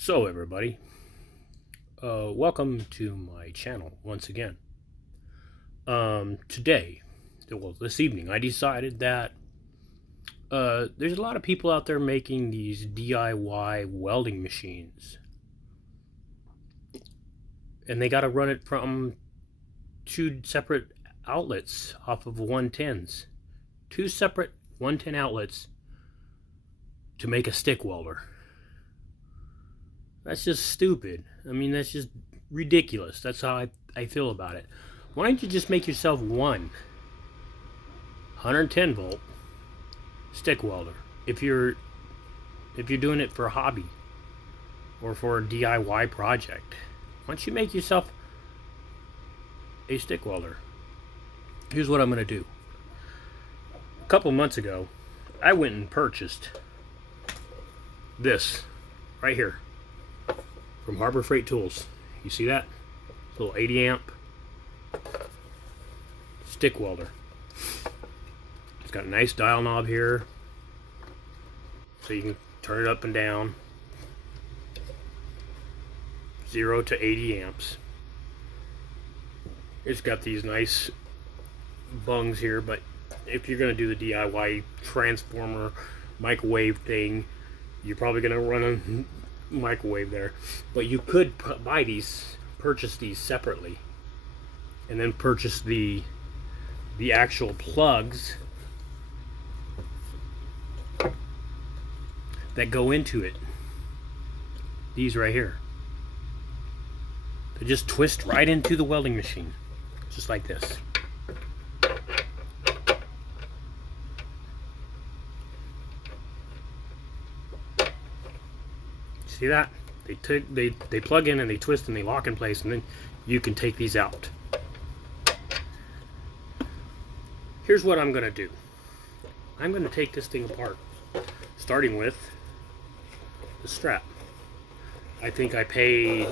So everybody, welcome to my channel once again. Today, well this evening, I decided that there's a lot of people out there making these DIY welding machines. And they got to run it from two separate outlets off of 110s. Two separate 110 outlets to make a stick welder. That's just stupid. I mean, that's just ridiculous. That's how I feel about it. Why don't you just make yourself one 110 volt stick welder if you're doing it for a hobby or for a DIY project? Why don't you make yourself a stick welder? Here's what I'm going to do. A couple months ago, I went and purchased this right here from Harbor Freight Tools. You see that? Little 80 amp stick welder. It's got a nice dial knob here, so you can turn it up and down. 0 to 80 amps. It's got these nice bungs here, but if you're going to do the DIY transformer microwave thing, you're probably going to run a microwave there. But you could purchase these separately, and then purchase the actual plugs that go into it. These right here. They just twist right into the welding machine, just like this. See that? They plug in and they twist and they lock in place, and then you can take these out. Here's what I'm going to do. I'm going to take this thing apart, starting with the strap. I think I paid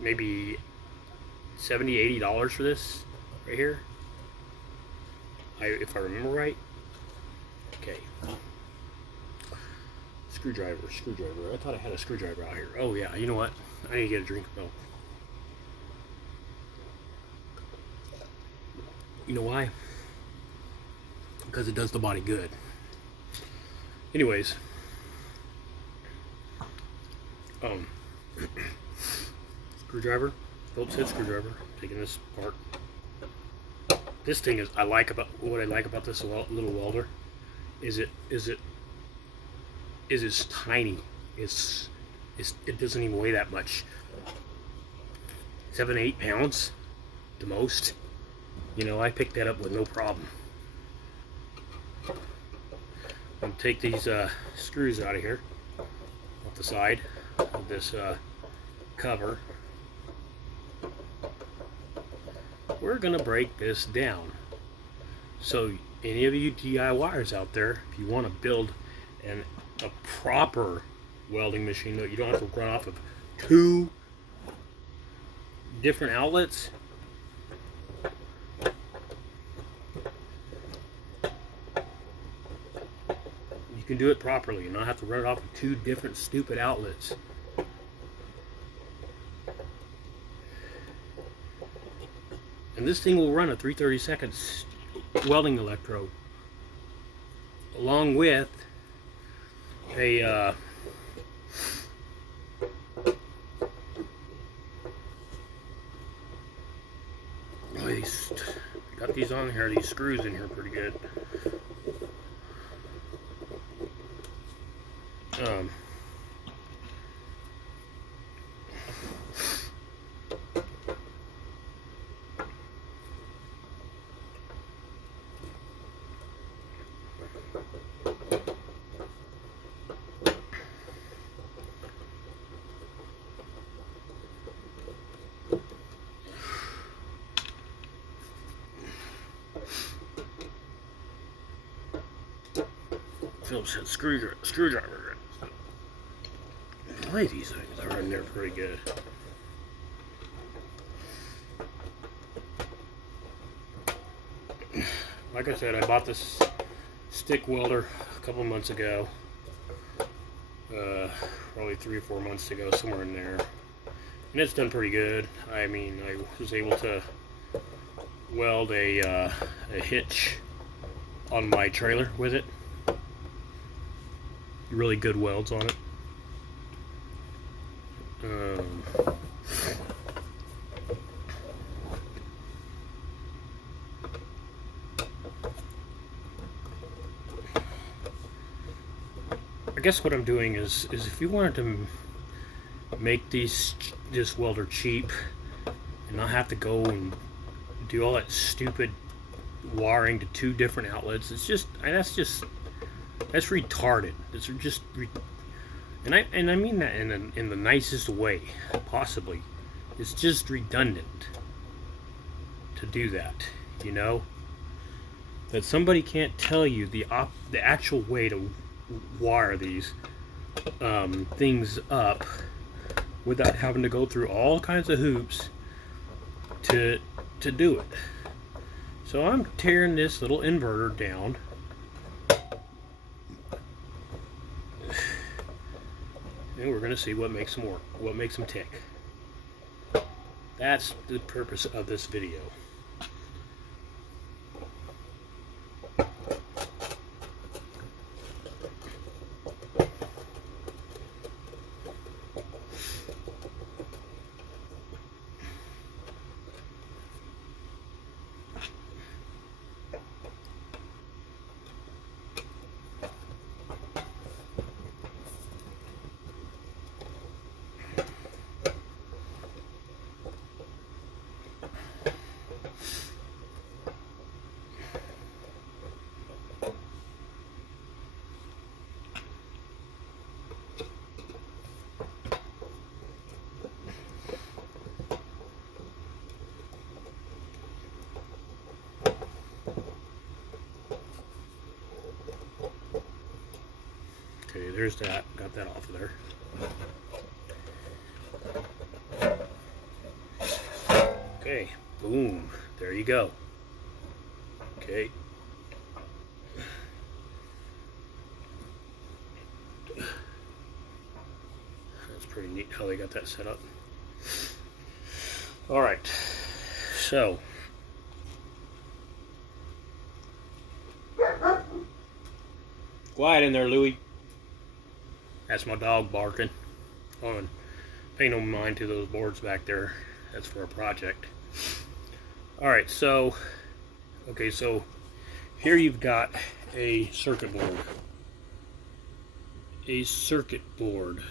maybe $70, $80 for this right here, if I remember right. Okay. Screwdriver. I thought I had a screwdriver out here. Oh yeah, you know what? I need to get a drink of milk. You know why? Because it does the body good. Anyways, screwdriver, Phillips head screwdriver. Taking this apart. This thing is what I like about this little welder is it's tiny. It doesn't even weigh that much. 7-8 pounds, the most. You know, I picked that up with no problem. I'm gonna take these screws out of here, off the side of this cover. We're gonna break this down. So any of you DIYers out there, if you want to build a proper welding machine that you don't have to run off of two different outlets, you can do it properly and not have to run it off of two different stupid outlets. And this thing will run a 3/32 welding electrode along with a got these on here, these screws in here pretty good. Phillips head screwdriver. I like these things. They're in there pretty good. Like I said, I bought this stick welder a couple months ago. probably 3 or 4 months ago, somewhere in there. And it's done pretty good. I mean, I was able to weld a hitch on my trailer with it. Really good welds on it. I guess what I'm doing is if you wanted to make this welder cheap and not have to go and do all that stupid wiring to 2 different outlets, that's retarded. It's just and I mean that in the nicest way possibly. It's just redundant to do that, you know. That somebody can't tell you the actual way to wire these things up without having to go through all kinds of hoops to do it. So I'm tearing this little inverter down. And we're going to see what makes them work, what makes them tick. That's the purpose of this video. Okay, there's that. Got that off of there. Okay, boom. There you go. Okay. That's pretty neat how they got that set up. Alright, so quiet in there, Louie. That's my dog barking. Oh, and pay no mind to those boards back there. That's for a project. Alright, so okay, so here you've got a circuit board. A circuit board.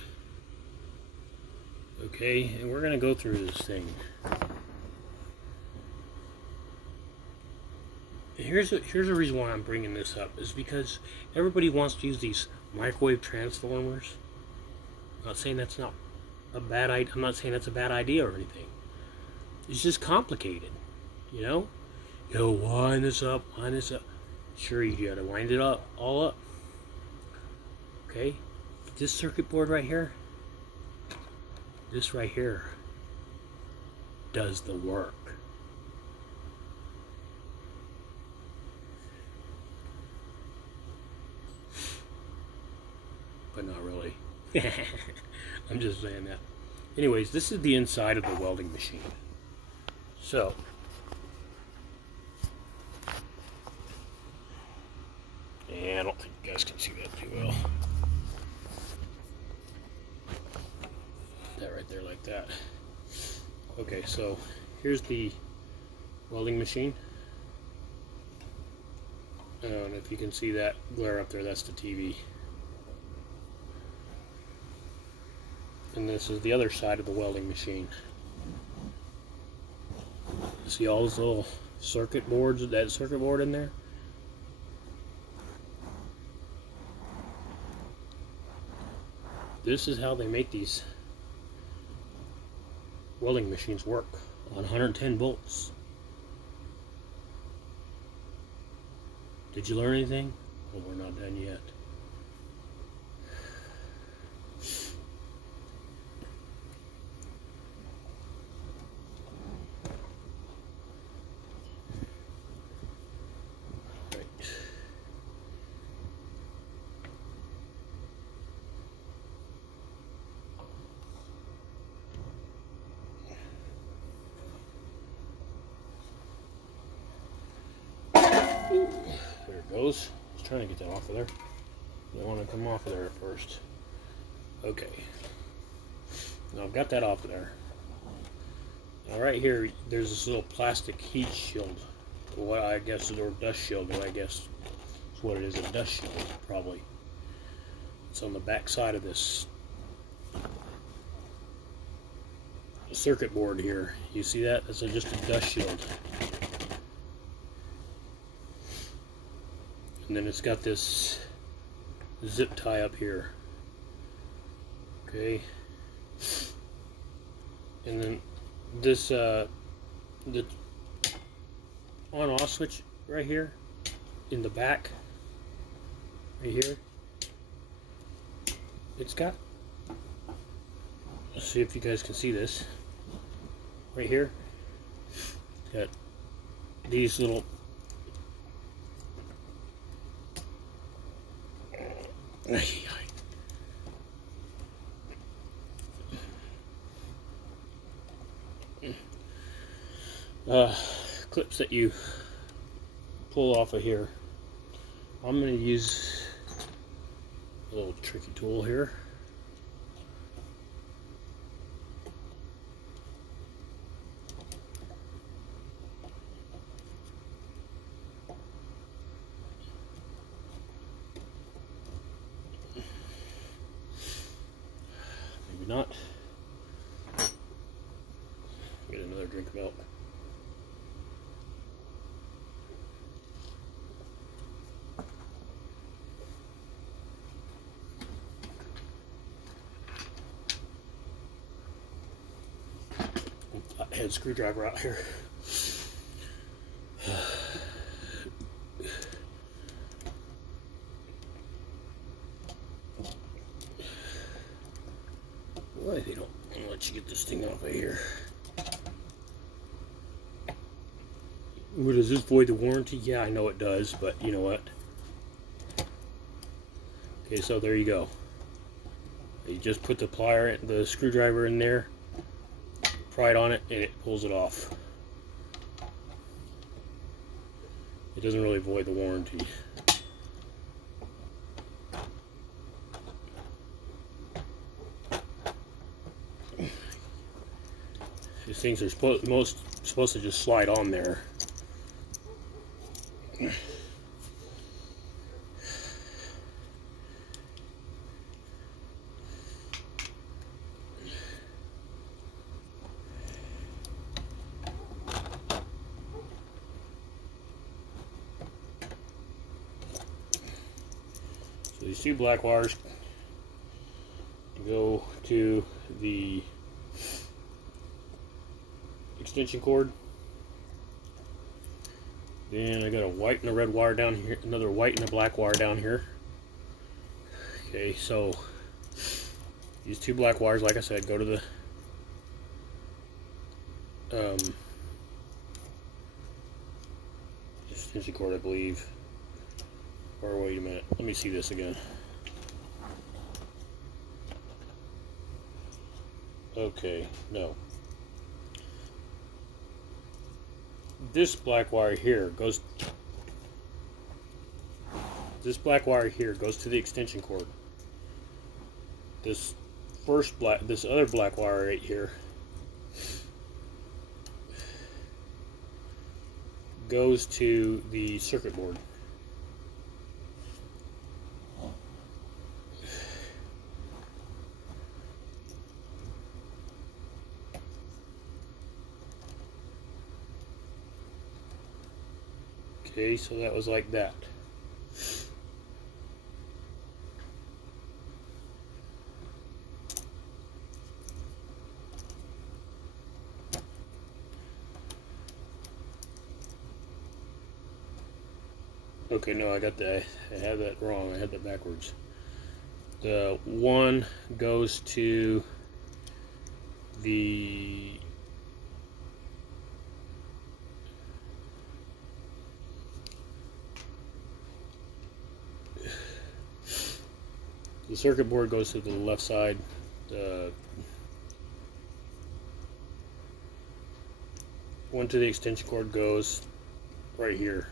Okay, and we're gonna go through this thing. Here's a reason why I'm bringing this up, is because everybody wants to use these microwave transformers. I'm not saying that's not a bad idea. I'm not saying that's a bad idea or anything. It's just complicated, you know. You know, wind this up, wind this up. Sure, you gotta wind it up, all up. Okay, this circuit board right here, this right here, does the work. But not really. I'm just saying that. Anyways, this is the inside of the welding machine. So, yeah, I don't think you guys can see that too well. That right there like that. Okay, so here's the welding machine. I don't know if you can see that glare up there, that's the TV. And this is the other side of the welding machine. See all those little circuit boards, that circuit board in there? This is how they make these welding machines work on 110 volts. Did you learn anything? Well, we're not done yet. it goes. I was trying to get that off of there. I want to come off of there at first. Okay. Now I've got that off of there. Now right here, there's this little plastic heat shield. What I guess is, or dust shield, I guess is what it is, a dust shield, probably. It's on the back side of this circuit board here. You see that? It's just a dust shield. And then it's got this zip tie up here. Okay. And then this the on-off switch right here in the back, right here, it's got, let's see if you guys can see this right here. It's got these little clips that you pull off of here. I'm going to use a little tricky tool here. Maybe not. Get another drink of milk. Head screwdriver out here. Why they don't let you get this thing off of here? Well, does this void the warranty? Yeah, I know it does, but you know what? Okay, so there you go. You just put the screwdriver in there, pry it on it, and it pulls it off. It doesn't really void the warranty. These things are supposed to just slide on there. So these two black wires go to the extension cord. Then I got a white and a red wire down here, another white and a black wire down here. Okay, so these two black wires, like I said, go to the extension cord, I believe. Or wait a minute, let me see this again. Okay, no. This black wire here goes. This black wire here goes to the extension cord. This other black wire right here goes to the circuit board. Okay, so that was like that. Okay, no, I got that. I had that wrong. I had that backwards. The one goes to the circuit board goes to the left side. The one to the extension cord goes right here.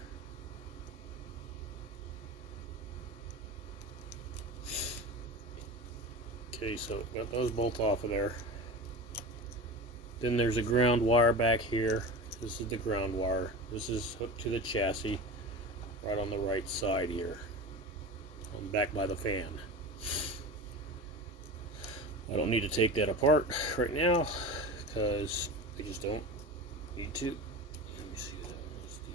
Okay, so got those both off of there. Then there's a ground wire back here. This is the ground wire. This is hooked to the chassis right on the right side here. I'm back by the fan. I don't need to take that apart right now because I just don't need to. Let me see. That was the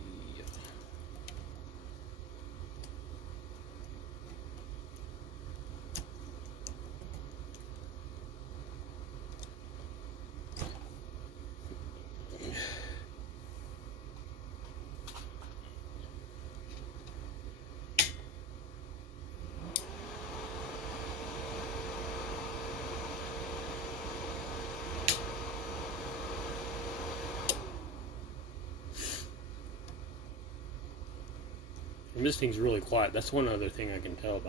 And this thing's really quiet. That's one other thing I can tell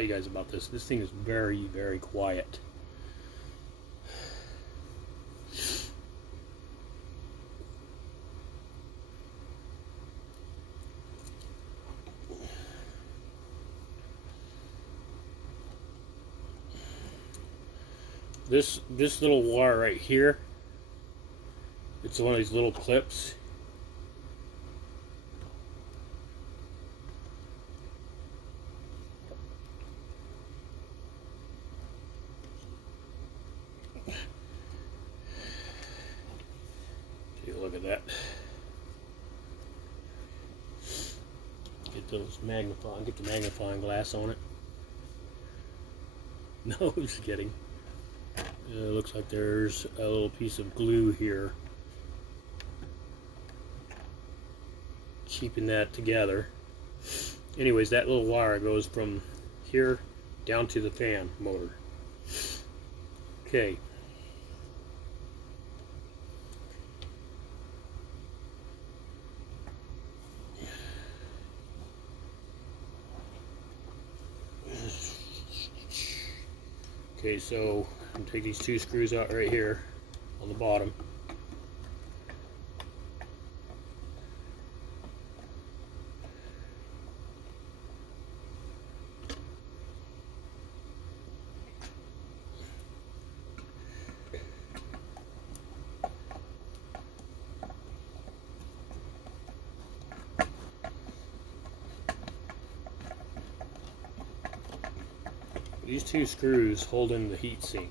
you guys about this. This thing is very, very quiet. This little wire right here, it's one of these little clips. Take a look at that. Get the magnifying glass on it. No, just kidding. It looks like there's a little piece of glue here keeping that together. Anyways, that little wire goes from here down to the fan motor. Okay. Okay, so I'm gonna take these two screws out right here on the bottom. These two screws hold in the heat sink.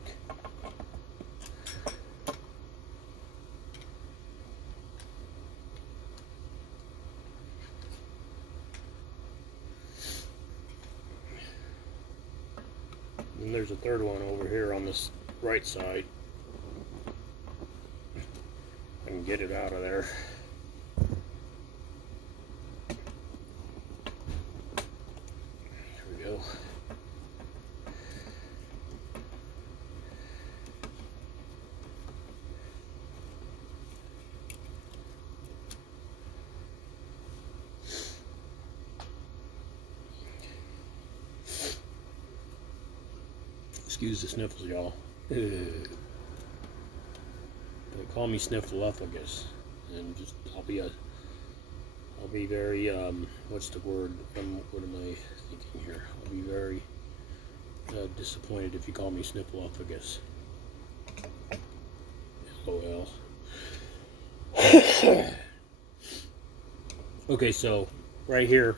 And there's a third one over here on this right side. I can get it out of there. There we go. Excuse the sniffles, y'all. They call me Sniffleupagus, and just I'll be very what's the word? What am I thinking here? I'll be very disappointed if you call me Sniffleupagus. LOL. Okay, so right here,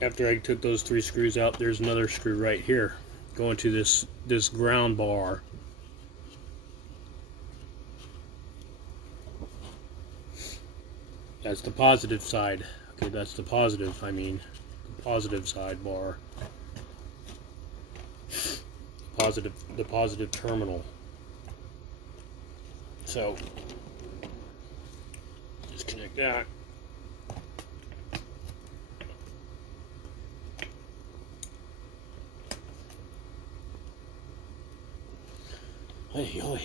after I took those three screws out, there's another screw right here going to this ground bar. That's the positive side. Okay, that's the positive, the positive side bar. The positive terminal. So, disconnect that. Hey, oi.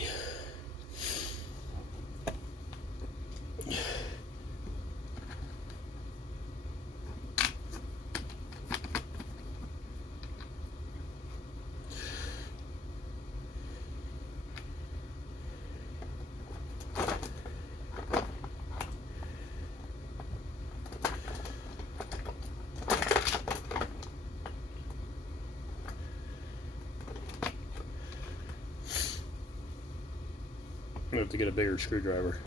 gonna have to get a bigger screwdriver.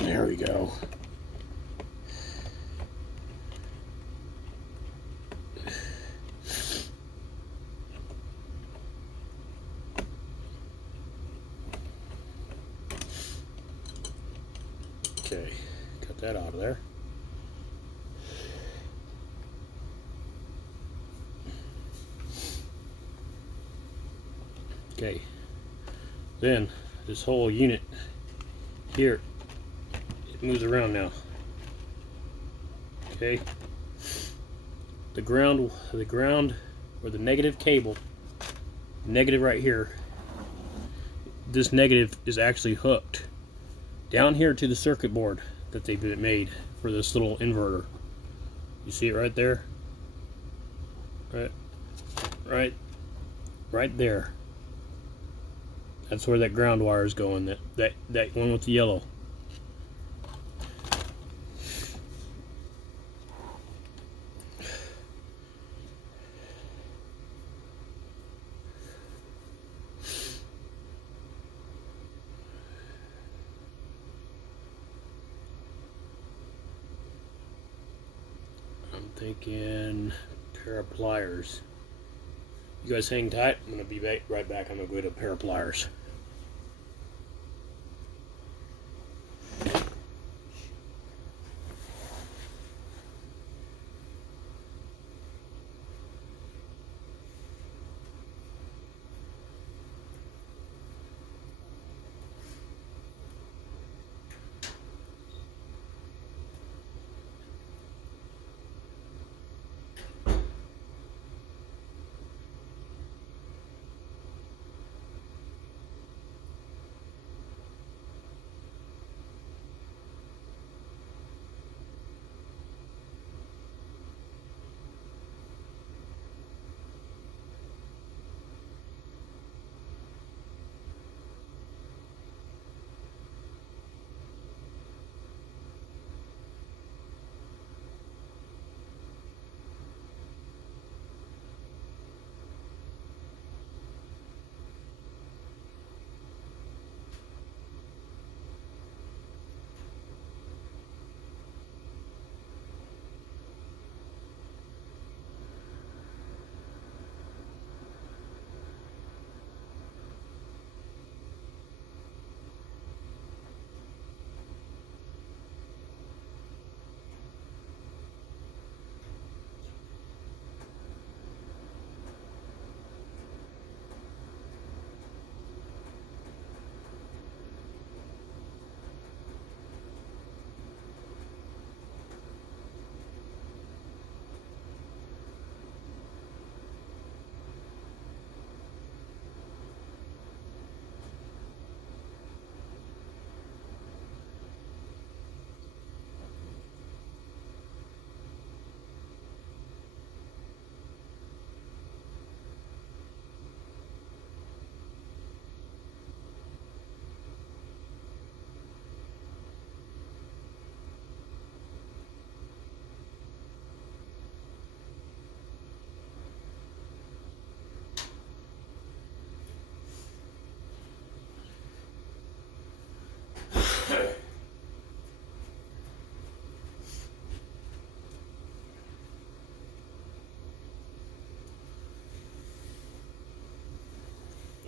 There we go. Okay, cut that out of there. Okay, then this whole unit here, it moves around now. Okay, the ground or the negative cable, negative right here, this negative is actually hooked down here to the circuit board that they've made for this little inverter. You see it right there? Right there. That's where that ground wire is going, that one with the yellow. I'm thinking pair of pliers. You guys hang tight. I'm going to be right back. I'm going to go get a pair of pliers.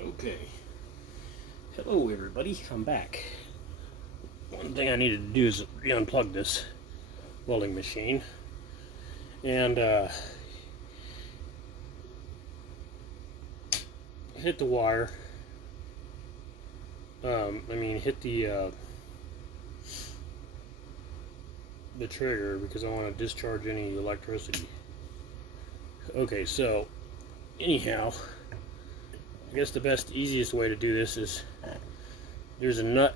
Okay. Hello everybody, I'm back. One thing I needed to do is unplug this welding machine and hit the wire. Hit the trigger because I want to discharge any electricity. Okay, so anyhow, I guess the easiest way to do this is there's a nut.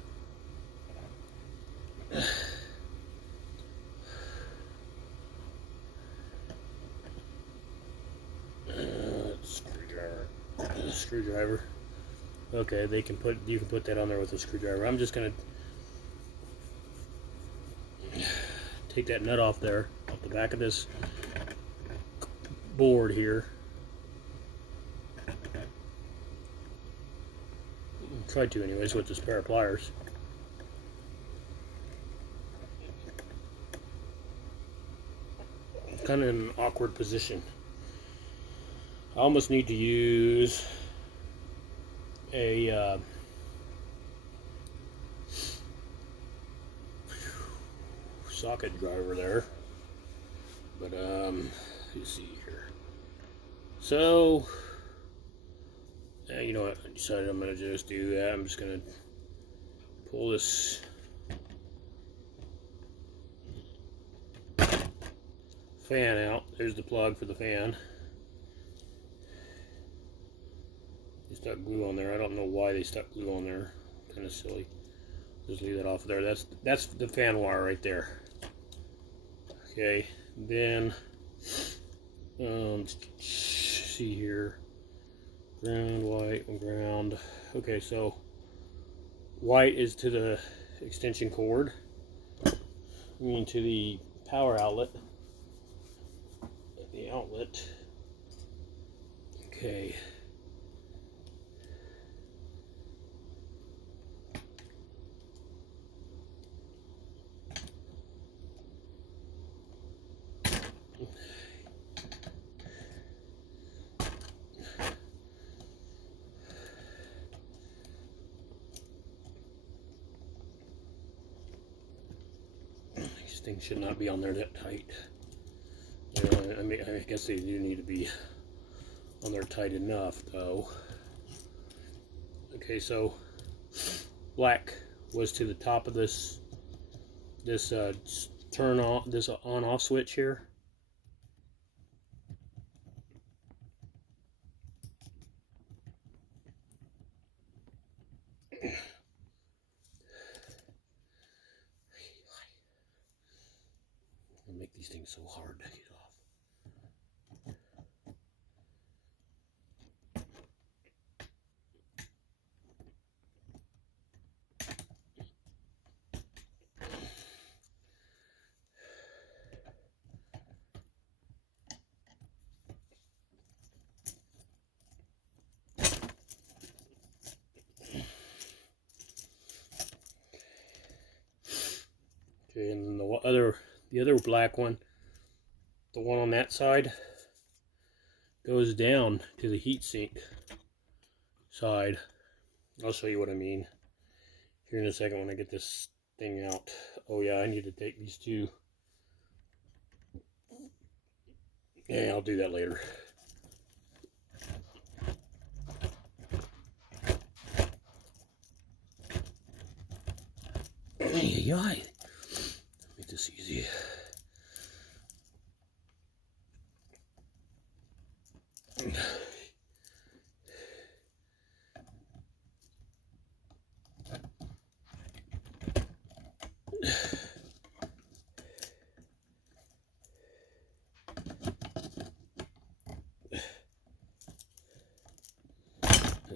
Screwdriver. Okay, you can put that on there with a screwdriver. I'm just gonna take that nut off there, off the back of this board here. Try to anyways with this pair of pliers. Kind of in an awkward position. I almost need to use a socket driver there, but let's see here. So you know what, I decided I'm gonna just do that. I'm just gonna pull this fan out. There's the plug for the fan. They stuck glue on there. I don't know why they stuck glue on there. Kind of silly. Just leave that off there. That's the fan wire right there. Okay, then see here. Ground, white, ground. Okay, so white is to the extension cord. I mean to the power outlet. The outlet. Okay. These things should not be on there that tight. You know, I mean, I guess they do need to be on there tight enough, though. Okay, so black was to the top of this turn on, this on-off switch here. I make these things so hard to get off. Okay, and then the other black one, the one on that side, goes down to the heatsink side. I'll show you what I mean here in a second when I get this thing out. Oh yeah, I need to take these two. Yeah, I'll do that later. Yeah, make this easy.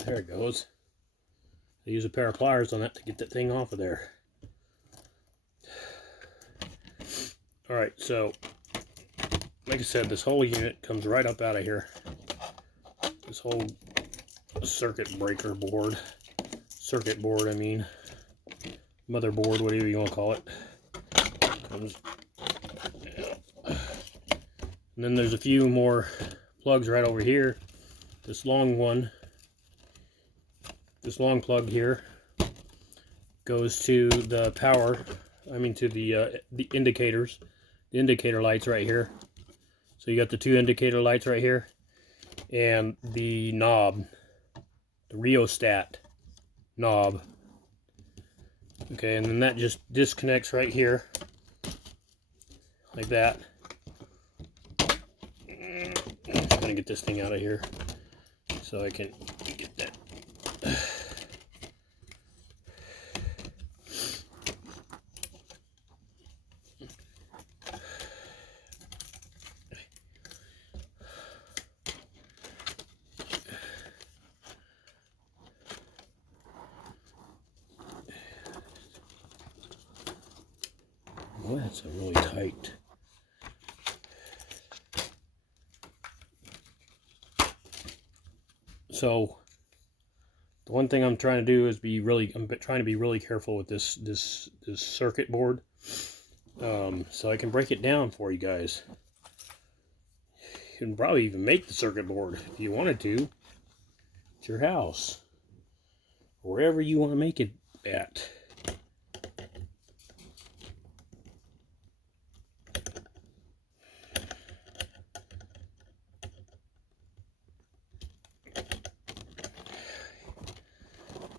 There it goes. I use a pair of pliers on that to get that thing off of there. Alright, so like I said, this whole unit comes right up out of here. This whole circuit breaker board. Circuit board, I mean. Motherboard, whatever you want to call it. Comes out. And then there's a few more plugs right over here. This long one, this long plug here, goes to the power, I mean to the indicators. The indicator lights right here. So you got the two indicator lights right here, and the knob, the rheostat knob. Okay, and then that just disconnects right here, like that. I'm just gonna get this thing out of here so I can get that. Well, That's a really tight. So the one thing I'm trying to do is I'm trying to be really careful with this circuit board, so I can break it down for you guys. You can probably even make the circuit board if you wanted to at your house, wherever you want to make it at.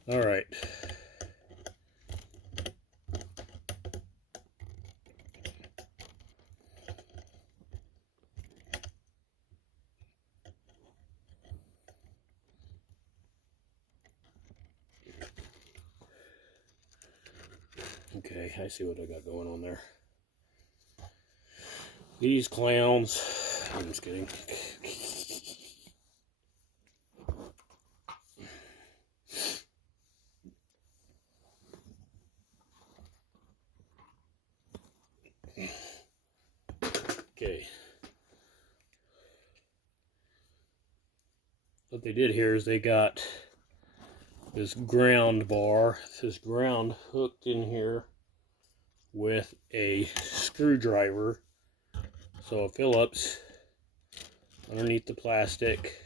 All right. Okay, I see what I got going on there. These clowns. I'm just kidding. Okay. What they did here is they got this ground bar, this ground hooked in here with a screwdriver. So a Phillips underneath the plastic.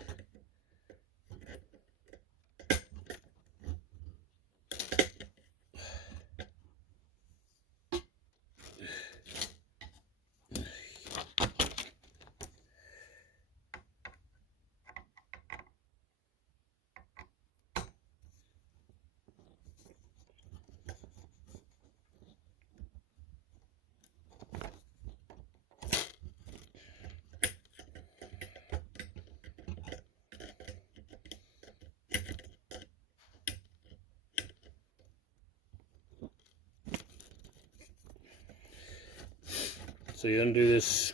So you undo this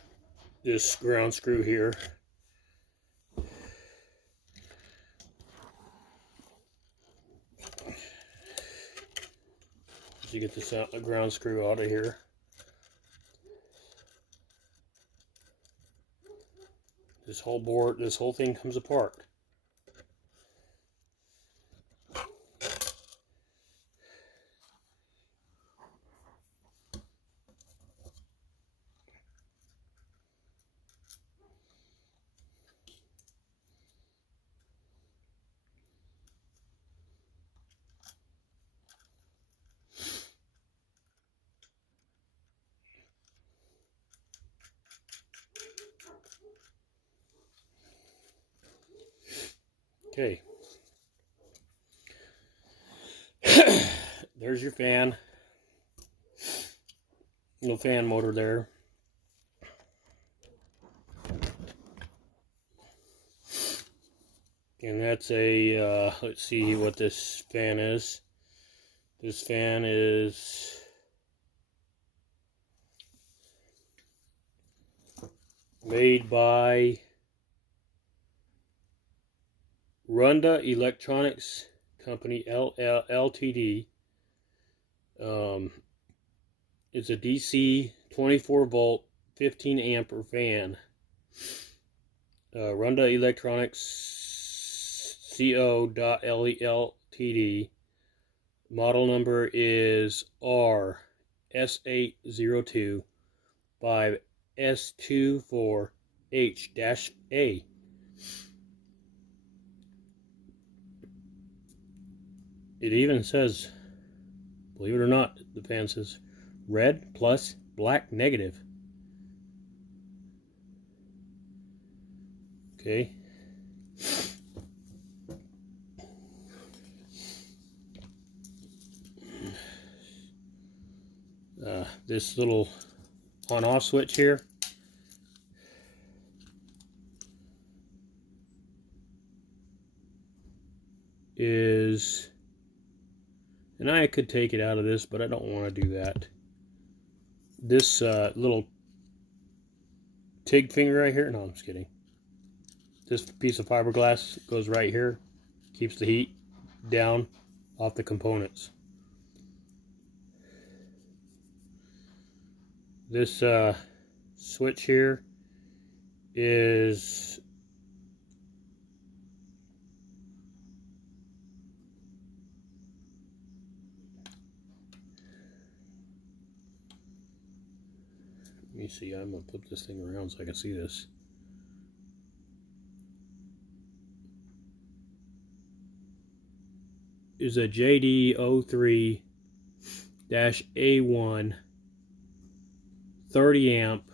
ground screw here. So you get this out, the ground screw out of here. This whole board, this whole thing comes apart. Okay. There's your fan. Little fan motor there. And that's a, let's see what this fan is. This fan is made by Runda Electronics Company, Ltd. It's a DC 24 volt 15 ampere fan. Runda Electronics Co.Ltd. Model number is RS802 5S24H-A. It even says, believe it or not, the fan says red plus black negative. Okay. This little on-off switch here is, and I could take it out of this, but I don't want to do that. This little TIG finger right here, no, I'm just kidding. This piece of fiberglass goes right here, keeps the heat down off the components. This switch here is let me see, I'm gonna flip this thing around so I can see this. Is a JD03-A1 30 amp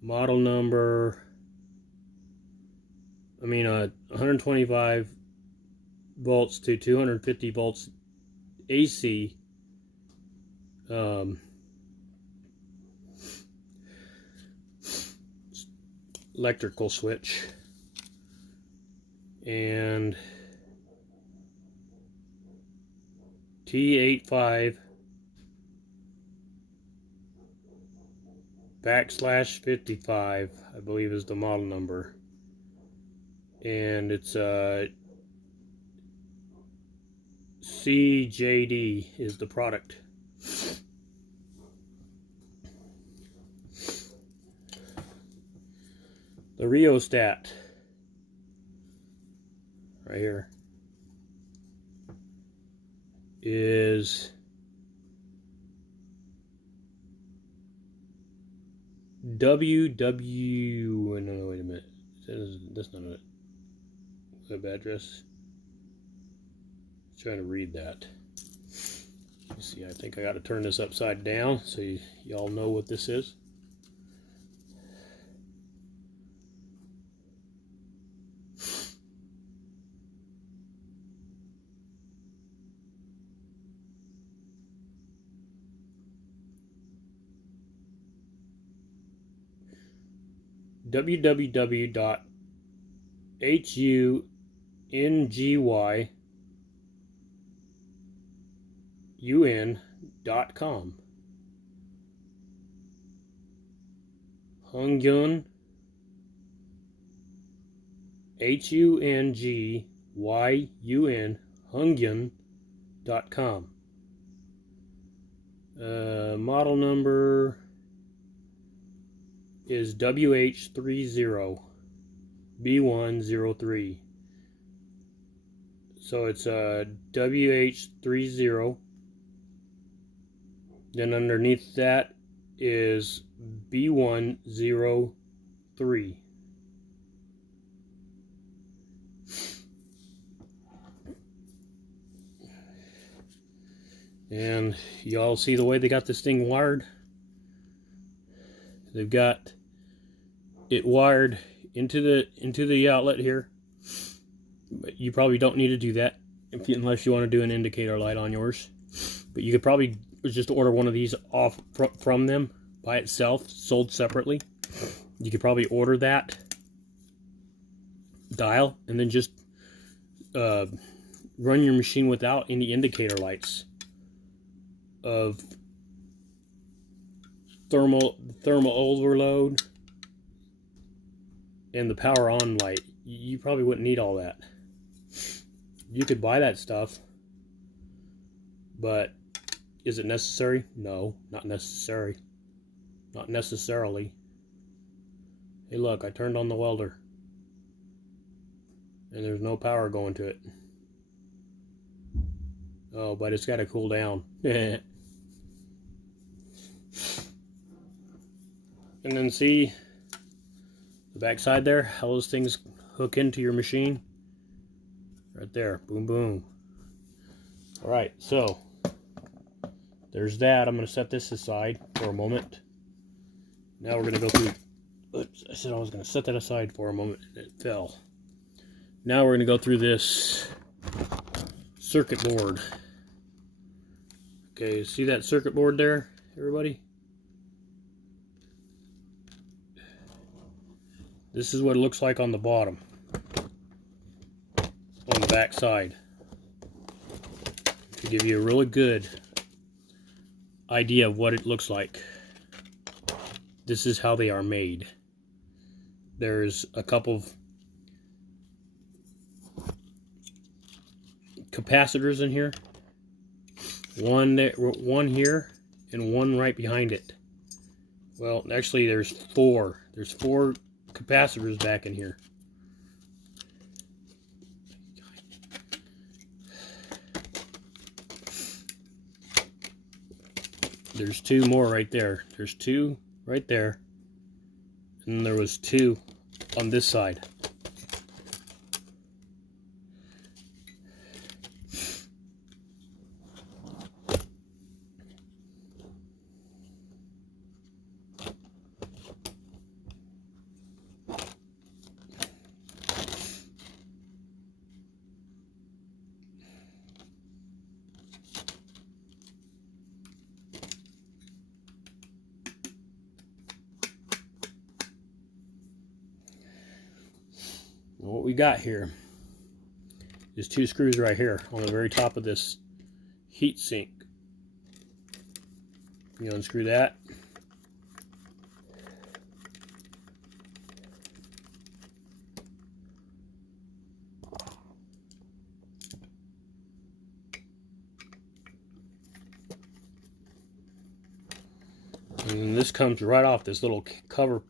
model number, 125 volts to 250 volts AC. Electrical switch, and T85/55, I believe is the model number, and it's CJD is the product. The rheostat right here is WW. No, wait a minute. That's not a web address. I'm trying to read that. Let's see, I think I got to turn this upside down so y'all know what this is. www.hungyun.com. Hungyun, HUNGYUN, hungyun.com. Model number is WH30B103. So it's WH30. Then underneath that is B103. And y'all see the way they got this thing wired? They've got it wired into the outlet here, but you probably don't need to do that unless you want to do an indicator light on yours. But you could probably just order one of these off from them by itself, sold separately. You could probably order that dial and then just run your machine without any indicator lights of thermal overload and the power on light. You probably wouldn't need all that. You could buy that stuff, but is it necessary? No, not necessary. Not necessarily. Hey look, I turned on the welder and there's no power going to it. Oh, but it's got to cool down. And then see the back side there, how those things hook into your machine. Right there, boom, boom. All right, so there's that. I'm going to set this aside for a moment. Now we're going to go through, oops, I said I was going to set that aside for a moment and it fell. Now we're going to go through this circuit board. Okay, see that circuit board there, everybody? This is what it looks like on the bottom, on the back side, to give you a really good idea of what it looks like. This is how they are made. There's a couple of capacitors in here One there, one here, and one right behind it. Well, actually, there's four. There's four capacitors back in here. There's two more right there. There's two right there. And there was two on this side. What we got here is two screws right here on the very top of this heat sink. You unscrew that. And this comes right off this little cover,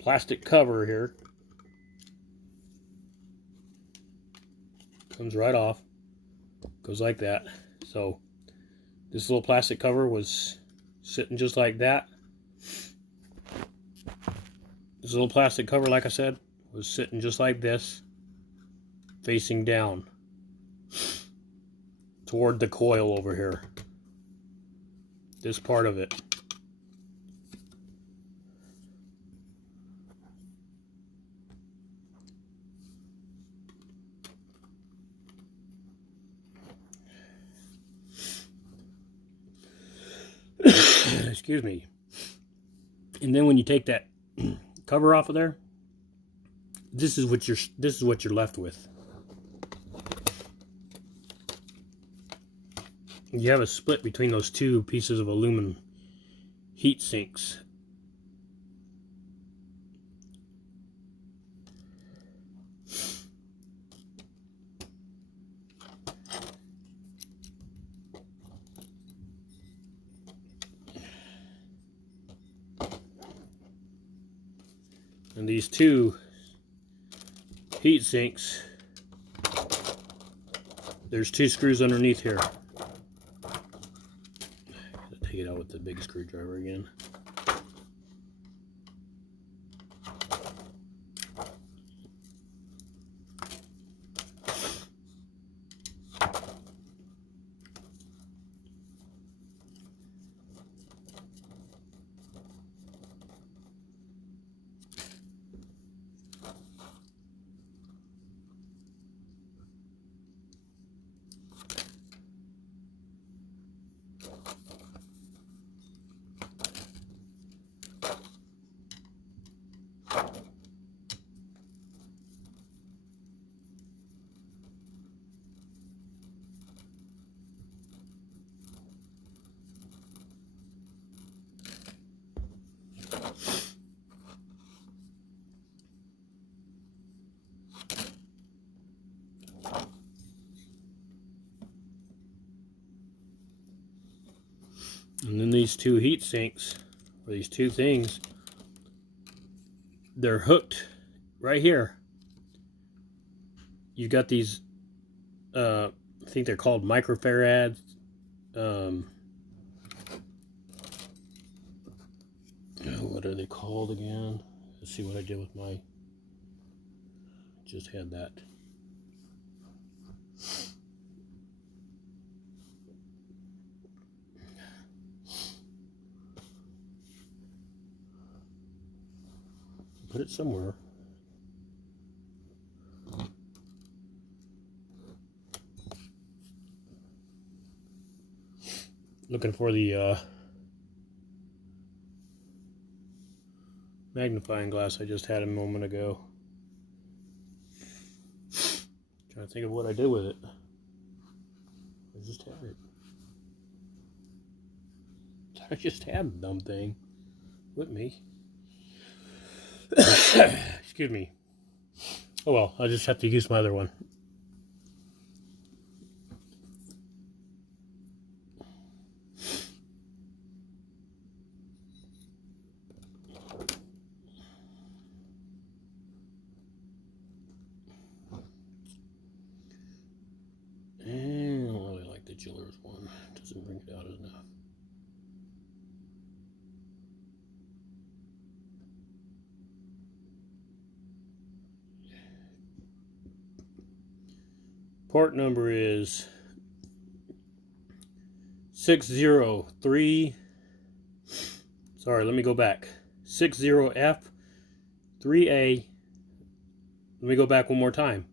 plastic cover here. Comes right off, goes like that. So this little plastic cover was sitting just like that. This little plastic cover, like I said, was sitting just like this, facing down toward the coil over here. This part of it. Excuse me. And then when you take that cover off of there, this is what you're left with. You have a split between those two pieces of aluminum heat sinks. And these two heat sinks, there's two screws underneath here. Take it out with the big screwdriver again. And then these two heat sinks, or these two things, they're hooked right here. You got these, I think they're called microfarads. What are they called again? Let's see what I did with my, just had that. Put it somewhere. Looking for the magnifying glass I just had a moment ago. Trying to think of what I did with it. I just had it. I just had the dumb thing with me. Excuse me. Oh well, I'll just have to use my other one. particular one doesn't bring it out enough. Part number is 603. Sorry, let me go back. 60F 3A. Let me go back one more time.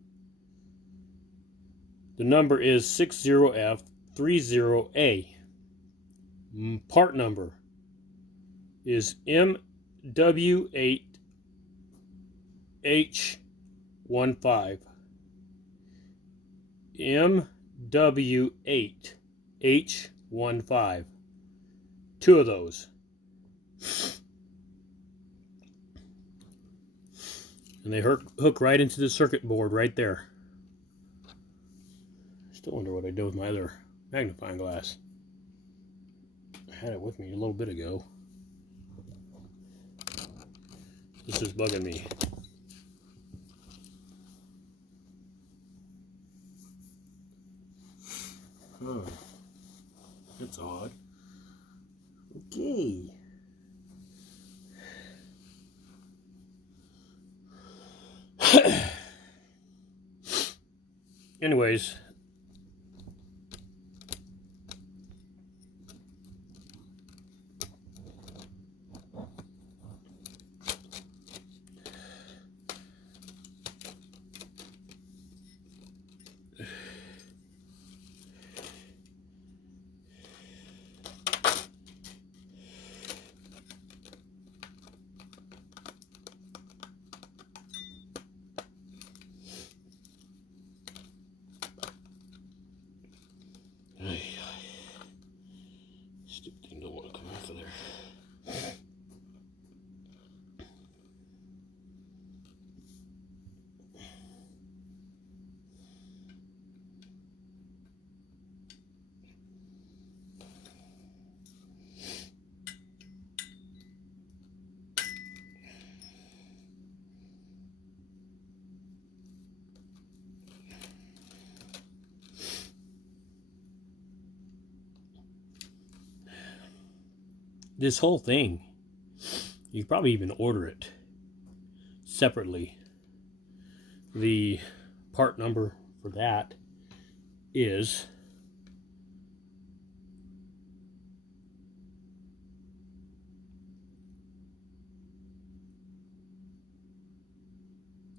The number is 60F 30A. Part number is MW8H15. MW8H15. Two of those. And they hook right into the circuit board right there. Still wonder what I did with my other magnifying glass. I had it with me a little bit ago. This is bugging me. Huh. That's odd. Okay. Anyways, stupid thing don't want to come off of there. This whole thing, you could probably even order it separately. The part number for that is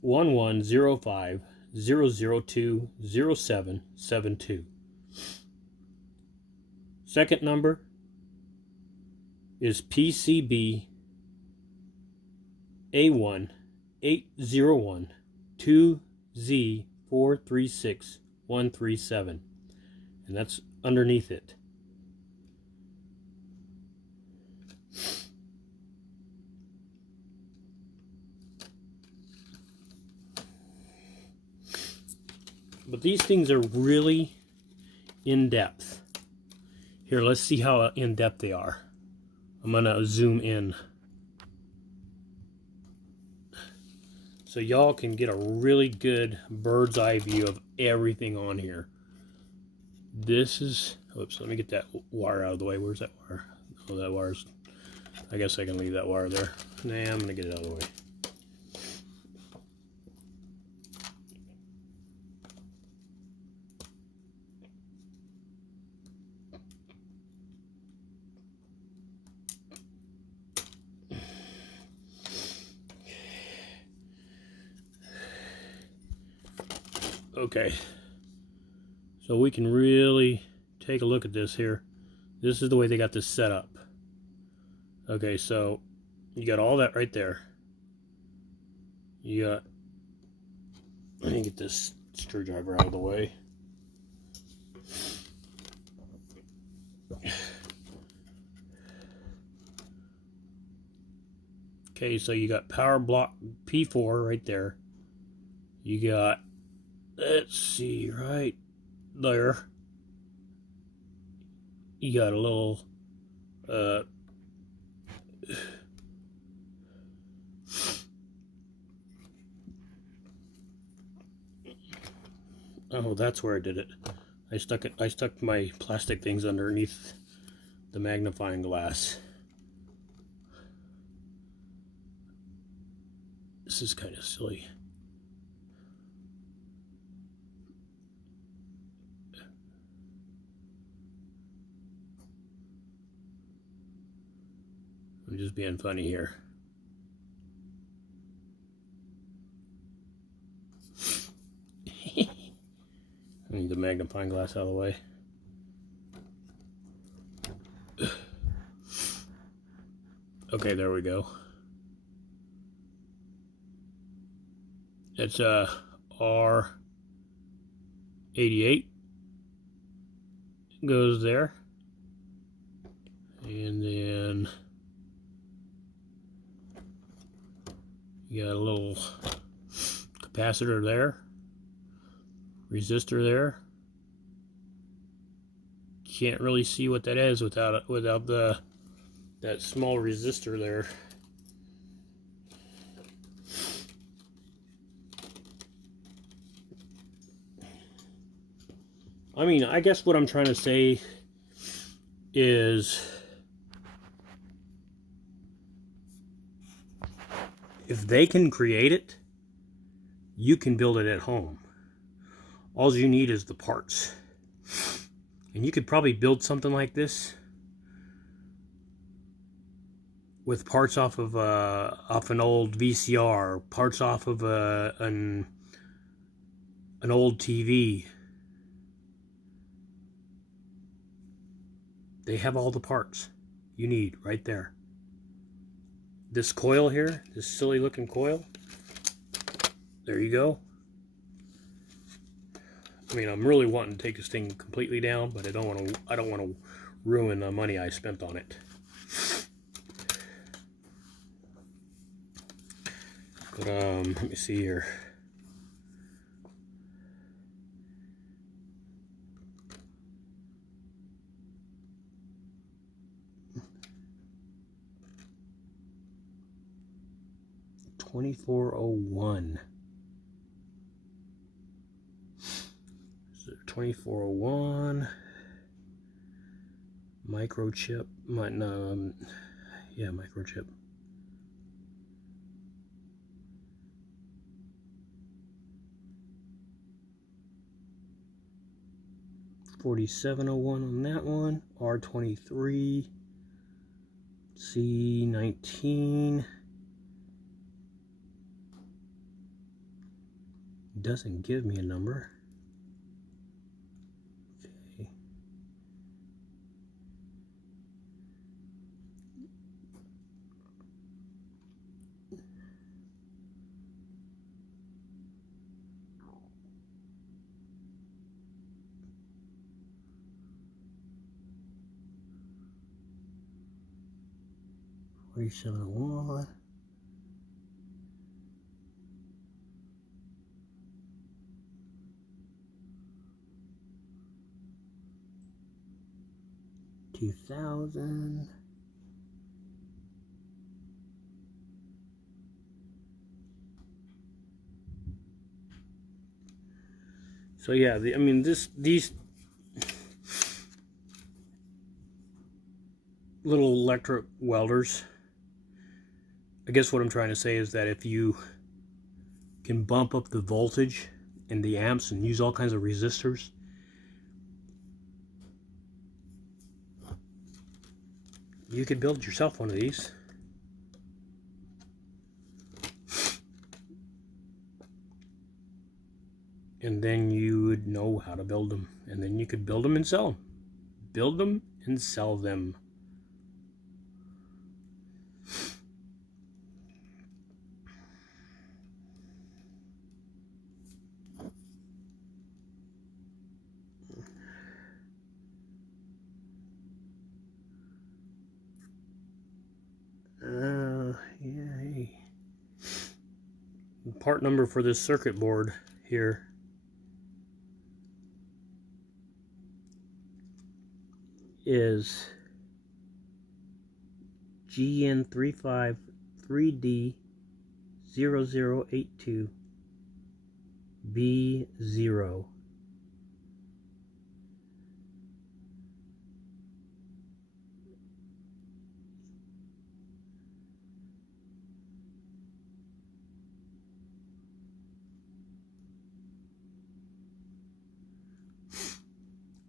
$1105-002-0772. Second number is PCB A18012Z436137, and that's underneath it. But these things are really in depth. Here, let's see how in depth they are. I'm gonna zoom in so y'all can get a really good bird's eye view of everything on here. This is, oops, let me get that wire out of the way. Where's that wire? Oh, that wire's, I guess I can leave that wire there. Nah, I'm gonna get it out of the way. Okay, so we can really take a look at this here. This is the way they got this set up. Okay, so you got all that right there. You got, let me get this screwdriver out of the way. Okay, so you got power block P4 right there. You got, let's see, right there, you got a little oh, that's where I did it. I stuck my plastic things underneath the magnifying glass. This is kind of silly. I'm just being funny here. I need the magnifying glass out of the way. Okay, there we go. It's R88 goes there, and then you got a little capacitor there, resistor there. Can't really see what that is without that small resistor there. I mean, I guess what I'm trying to say is if they can create it, you can build it at home. All you need is the parts. And you could probably build something like this with parts off of an old VCR, parts off of an old TV. They have all the parts you need right there. This coil here, this silly looking coil, there you go. I mean, I'm really wanting to take this thing completely down, but I don't want to ruin the money I spent on it. But let me see here. $24.01. 2401 microchip. Yeah, microchip. $47.01 on that one. R23 C19. Doesn't give me a number. Okay. $47.01. $2,000. So yeah, I mean these little electric welders. I guess what I'm trying to say is that if you can bump up the voltage and the amps and use all kinds of resistors, you could build yourself one of these. And then you would know how to build them. And then you could build them and sell them. Build them and sell them. Yeah. Part number for this circuit board here is GN353D0082B0.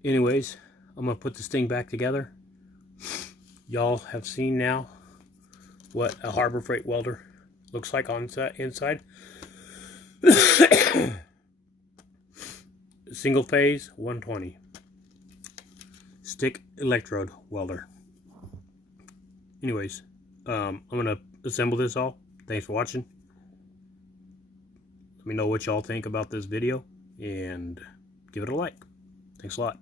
Anyways, I'm going to put this thing back together. Y'all have seen now what a Harbor Freight welder looks like on inside. Single phase 120 stick electrode welder. Anyways, I'm gonna assemble this all. Thanks for watching. Let me know what y'all think about this video and give it a like. Thanks a lot.